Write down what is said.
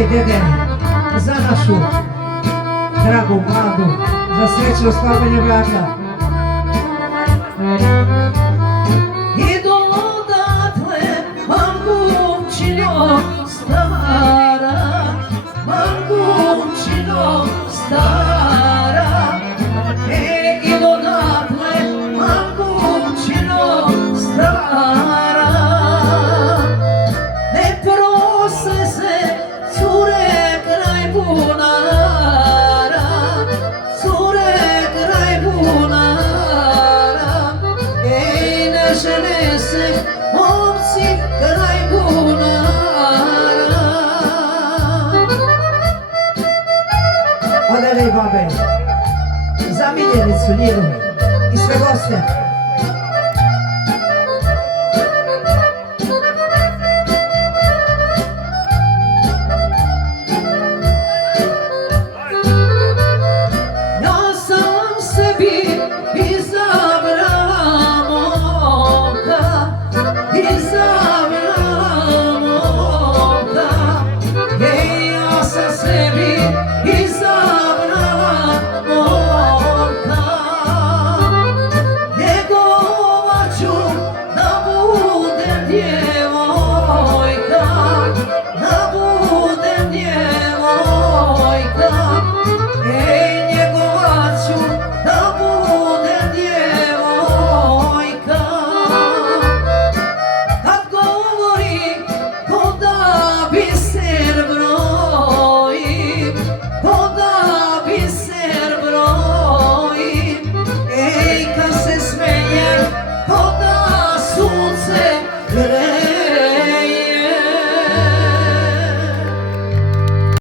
Oj, dede, za našu dragu mladu, za srećno spavanje braka. Idu odatle, mamgumčino stara, mamgumčino stara. Idu odatle, mamgumčino stara. Ne prose se cure kraj bunara, cure kraj bunara. Ne žene se momci kraj bunara. Odere i babe, za miljenicu njenu i sve goste.